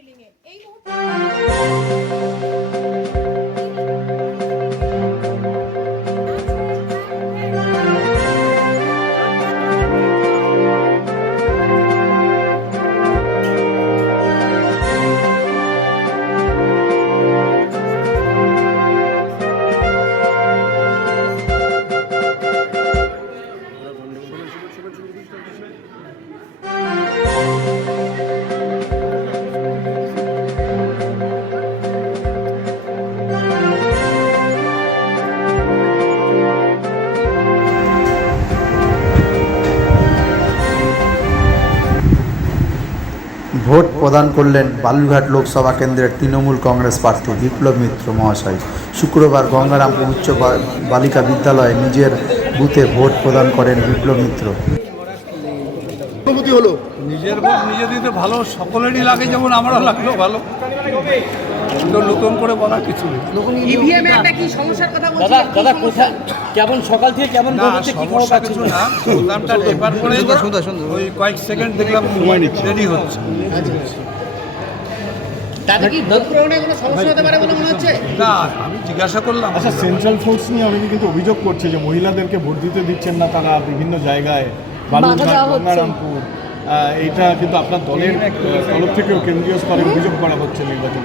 দার্জিলিংয়ে এই মুহূর্তে ভোট প্রদান করলেন বালুরঘাট লোকসভা কেন্দ্রের তৃণমূল কংগ্রেস প্রার্থী বিপ্লব মিত্র মহাশয়। শুক্রবার গঙ্গারামপুর উচ্চ বালিকা বিদ্যালয়ে নিজের বুথে ভোট প্রদান করেন বিপ্লব মিত্র। হলো নিজের ভোট নিজে দিতে ভালো, সকলেরই লাগে, যেমন আমারও লাগলো ভালো। নতুন করে বলার কিছু নেই। দাদা কোথায় কেমন সকাল থেকে কেমন সমস্যা কিছু না, প্রোগ্রামটা টেপার করে ওই কয়েক সেকেন্ড দেখলাম দেরি হচ্ছে। না, আমি জিজ্ঞাসা করলাম। আচ্ছা, সেন্ট্রাল ফোর্স নিয়ে অনেকে কিন্তু অভিযোগ করছে যে মহিলাদেরকে ভোট দিতে দিচ্ছেন না তারা বিভিন্ন জায়গায়, বালুরঘাট, গঙ্গারামপুর। এইটা কিন্তু আপনার দলের তরফ থেকেও কেন্দ্রীয় স্তরে অভিযোগ করা হচ্ছে নির্বাচন।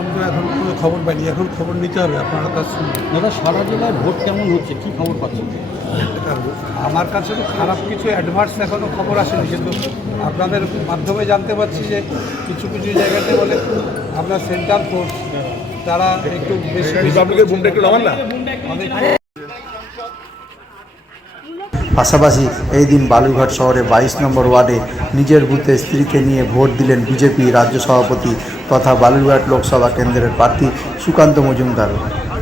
আমরা এখন কোনো খবর পাইনি, এখন খবর নিতে হবে আপনার কাছে। দাদা সারা জেলায় ভোট কেমন হচ্ছে, কি খবর পাচ্ছেন? আমার কাছে তো খারাপ কিছু অ্যাডভান্স এখনও খবর আসেনি, কিন্তু আপনাদের মাধ্যমে জানতে পারছি যে কিছু কিছু জায়গাতে বলে আপনার সেন্ট্রাল ফোর্স তারা একটু বেশি পাশাপাশি এই দিন বালুরঘাট শহরে 22 নম্বর ওয়ার্ডে নিজের বুথে স্ত্রীকে নিয়ে ভোট দিলেন বিজেপি রাজ্য সভাপতি তথা বালুরঘাট লোকসভা কেন্দ্রের প্রার্থী সুকান্ত মজুমদার।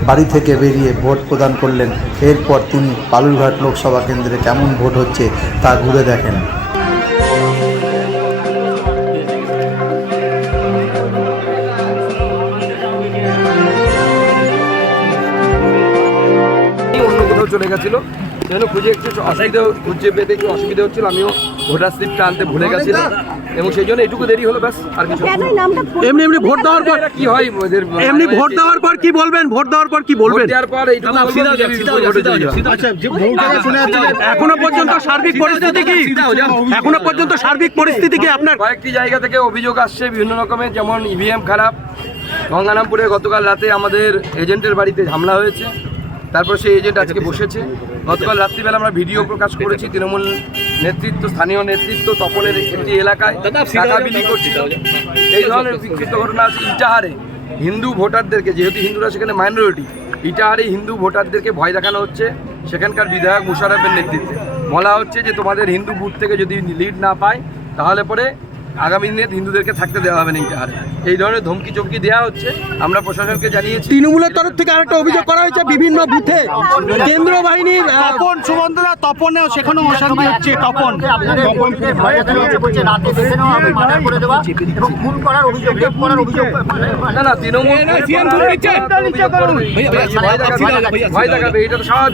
বাড়ি থেকে বেরিয়ে ভোট প্রদান করলেন। এরপর তিনি বালুরঘাট লোকসভা কেন্দ্রে কেমন ভোট হচ্ছে তা ঘুরে দেখেন। অন্য কোথাও চলে গেছিলো, যেন খুঁজে একটু খুঁজে পেতে একটু অসুবিধা হচ্ছিল। আমিও ভোটার স্লিপটা আনতে ভুলে গেছিলাম এবং সেই জন্য এটুকু দেরি হলো, ব্যাস। আর কিছু এমনি ভোট দেওয়ার পর কি হয় ওদের, এমনি ভোট দেওয়ার পর কি বলবেন? ভোট দেওয়ার পর কি বলবেন? দেওয়ার পর এইটুকু এখনো পর্যন্ত সার্বিক পরিস্থিতি কি? এখনো পর্যন্ত সার্বিক পরিস্থিতি কি আপনার? কয়েকটি জায়গা থেকে অভিযোগ আসছে বিভিন্ন রকমের, যেমন ইভিএম খারাপ। গঙ্গারামপুরে গতকাল রাতে আমাদের এজেন্টের বাড়িতে হামলা হয়েছে, তারপর সেই এজেন্ট আজকে বসেছে। গতকাল রাত্রিবেলা আমরা ভিডিও প্রকাশ করেছি, তৃণমূল নেতৃত্ব, স্থানীয় নেতৃত্ব তপনের একটি এলাকায় টাকা বিলি করছিল। এই ধরনের বিক্ষিপ্ত ঘটনা আছে। ইটাহারে হিন্দু ভোটারদেরকে, যেহেতু হিন্দুরা সেখানে মাইনরিটি, ইটাহারে হিন্দু ভোটারদেরকে ভয় দেখানো হচ্ছে। সেখানকার বিধায়ক মুশারফের নেতৃত্বে বলা হচ্ছে যে তোমাদের হিন্দু বুথ থেকে যদি লিড না পায় তাহলে পরে আগামী দিনে হিন্দুদেরকে থাকতে দেওয়া হবে না ইটাহারে। এই ধরনের ধমকি চমকি দেওয়া হচ্ছে, আমরা প্রশাসনকে জানিয়েছি। তৃণমূলের তরফ থেকে আরেকটা অভিযোগ করা হয়েছে বিভিন্ন বুথে কেন্দ্রীয় বাহিনীর সুবন্ধরা তপনেও সেখানেও অশান্তি হচ্ছে। তপন না তৃণমূল ভয় দেখাবে, এটা তো স্বাভাবিক।